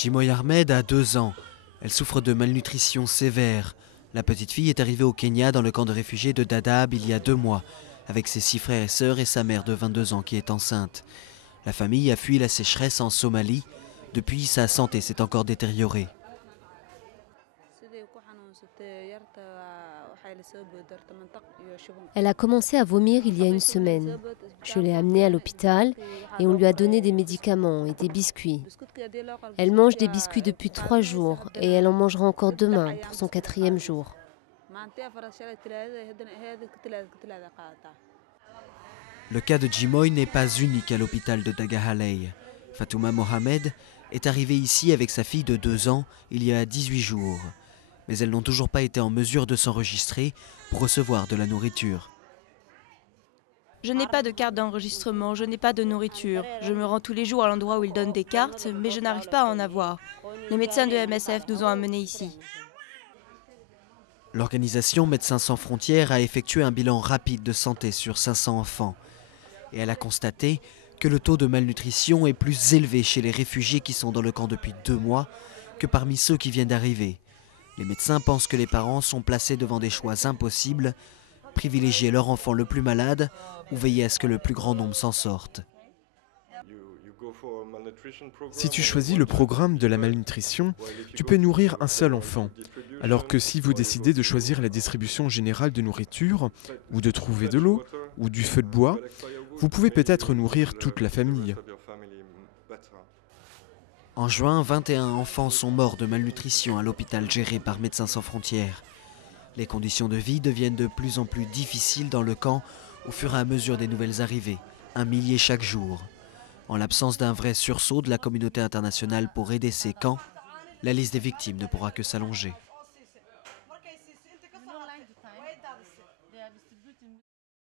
Jimoy Ahmed a 2 ans. Elle souffre de malnutrition sévère. La petite fille est arrivée au Kenya dans le camp de réfugiés de Dadaab il y a 2 mois, avec ses 6 frères et sœurs et sa mère de 22 ans qui est enceinte. La famille a fui la sécheresse en Somalie. Depuis, sa santé s'est encore détériorée. Elle a commencé à vomir il y a une semaine. Je l'ai amenée à l'hôpital et on lui a donné des médicaments et des biscuits. Elle mange des biscuits depuis 3 jours et elle en mangera encore demain pour son 4e jour. Le cas de Jimoy n'est pas unique à l'hôpital de Dagahaley. Fatouma Mohamed est arrivée ici avec sa fille de 2 ans il y a 18 jours. Mais elles n'ont toujours pas été en mesure de s'enregistrer pour recevoir de la nourriture. Je n'ai pas de carte d'enregistrement, je n'ai pas de nourriture. Je me rends tous les jours à l'endroit où ils donnent des cartes, mais je n'arrive pas à en avoir. Les médecins de MSF nous ont amenés ici. L'organisation Médecins sans frontières a effectué un bilan rapide de santé sur 500 enfants. Et elle a constaté que le taux de malnutrition est plus élevé chez les réfugiés qui sont dans le camp depuis 2 mois que parmi ceux qui viennent d'arriver. Les médecins pensent que les parents sont placés devant des choix impossibles, privilégier leur enfant le plus malade ou veiller à ce que le plus grand nombre s'en sorte. Si tu choisis le programme de la malnutrition, tu peux nourrir un seul enfant. Alors que si vous décidez de choisir la distribution générale de nourriture, ou de trouver de l'eau, ou du feu de bois, vous pouvez peut-être nourrir toute la famille. En juin, 21 enfants sont morts de malnutrition à l'hôpital géré par Médecins sans frontières. Les conditions de vie deviennent de plus en plus difficiles dans le camp au fur et à mesure des nouvelles arrivées, 1 millier chaque jour. En l'absence d'un vrai sursaut de la communauté internationale pour aider ces camps, la liste des victimes ne pourra que s'allonger.